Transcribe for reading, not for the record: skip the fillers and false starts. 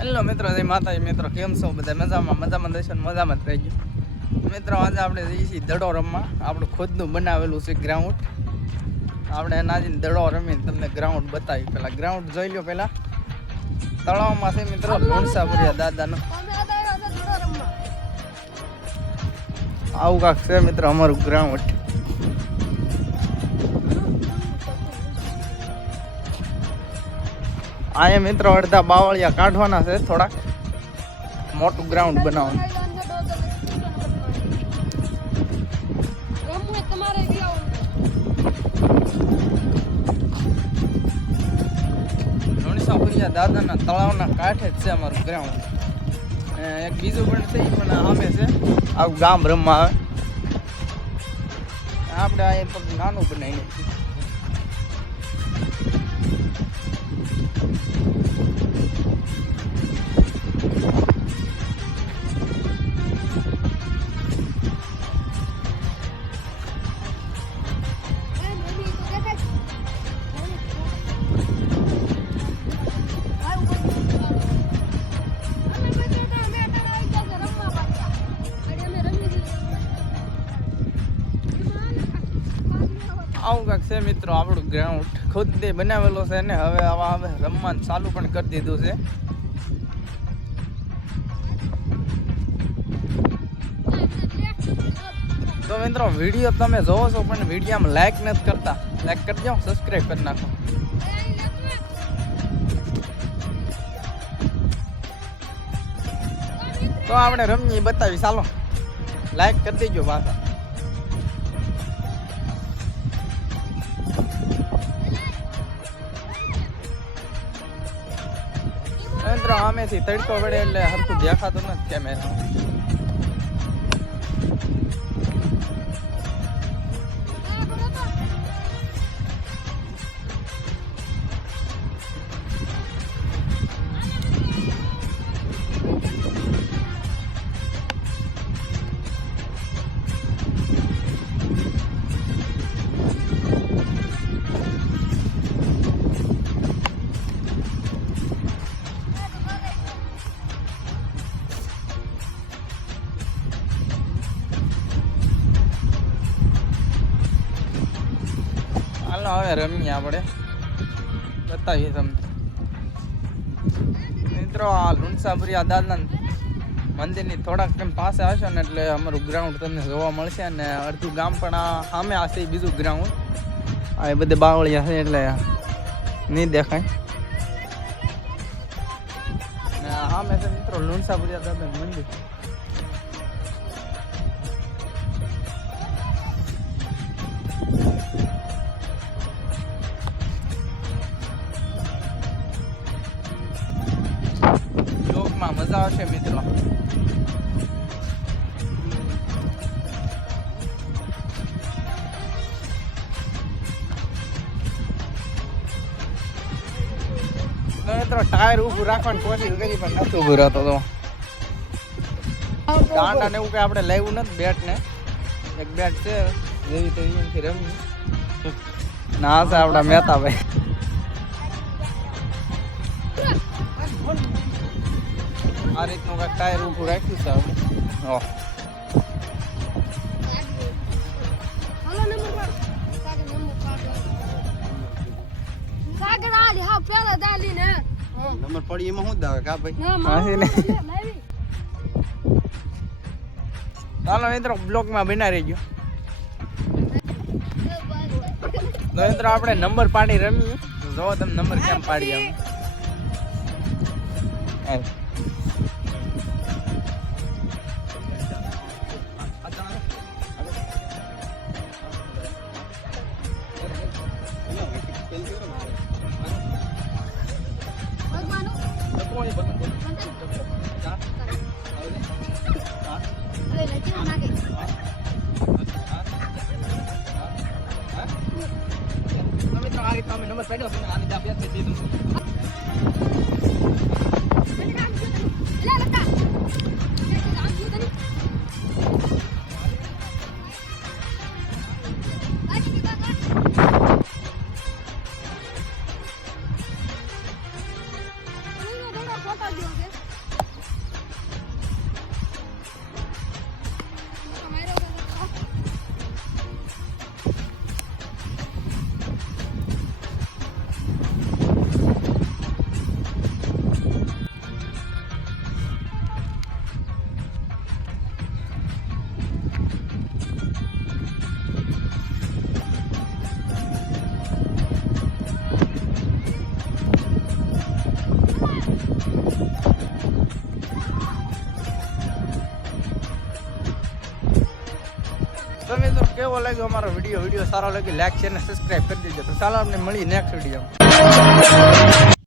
Hello મિત્રો, જય માતાજી મિત્રો, કેમ છો બધા? મજામાં દર્શન મજામાં જ થઈ ગયું મિત્રો. આજે આપણે જઈએ છીએ દડો રમવા. આપણું ખુદનું બનાવેલું છે ગ્રાઉન્ડ. આપણે એનાથી દડો રમીને તમને ગ્રાઉન્ડ બતાવી. પેલા ગ્રાઉન્ડ જોઈ લો. પેલા તળાવમાં છે મિત્રો લુણસાપુરિયા દાદાનું. આવું કાંક છે મિત્રો અમારું ગ્રાઉન્ડ. અહીંયા મિત્રો અડધા બાવળિયા કાઢવાના છે, થોડાક મોટું ગ્રાઉન્ડ બનાવવાનું. લુણસાપુરિયા દાદાના તળાવના કાંઠે જ છે અમારું ગ્રાઉન્ડ. એક બીજું પણ છે, પણ સામે છે. આવું ગામ રમવા આવે. આપણે અહીંયા નાનું બનાવીને આવું કાંક છે મિત્રો આપણું ગ્રાઉન્ડ. ખુદ બનાવેલો છે ને હવે રમવાનું ચાલુ પણ કરી દીધું છે. તો મિત્રો વિડીયો તમે જોવો છો પણ વિડીયોમાં લાઈક નથી કરતા. લાઈક કરી દો, સબસ્ક્રાઈબ કરી નાખો. તો આપણે રમીએ બતાવી, ચાલો લાઈક કરી દેજો પાછા. મિત્રો આમેથી તડકો વળે એટલે હરખું દેખાતું નથી કેમેરા. હવે રમીએ આપણે, બતાવીએ તમને મિત્રો. આ લુણસાપુરિયા દાદાના મંદિરની થોડાક ટાઈમ પાસે આવશો ને એટલે અમારું ગ્રાઉન્ડ તમને જોવા મળશે. અને અડધું ગામ પણ આ સામે હશે બીજું ગ્રાઉન્ડ. આ એ બધે બાવળિયા છે એટલે નહીં દેખાય. ને સામે છે મિત્રો લુણસાપુરિયા દાદાનું મંદિર. મજા આવશે મિત્રો. મિત્રો ટાયર ઊભું રાખવાની કોશિશ કરી પણ નથી ઊભું રહેતો. તો ગાંડા ને એવું કઈ આપણે લેવું નથી. બેટ ને એક બેટ છે જેવી તેવી એમથી રમી ના છે આપડા મહેતાભાઈ. આ રીતનું કાંઈક ટાયર ઊભું રાખ્યું છે. નંબર પડી એમાં શું દાવે કા ભાઈ? ચાલો મિત્રો બ્લોકમાં બના રહી ગયો. તો મિત્રો આપણે નંબર પાડી રમીએ. જો તમે નંબર કેમ પાડી આમ. નંબર પડ્યો આની દાબિયા થઈ દીધું. તો મિત્રો કેવો લાગ્યો અમારો વિડીયો સારો લાગે લાઈક શેર અને સબસ્ક્રાઇબ કરી દેજો. તો ચાલો આપણે મળીએ નેક્સ્ટ વિડીયો.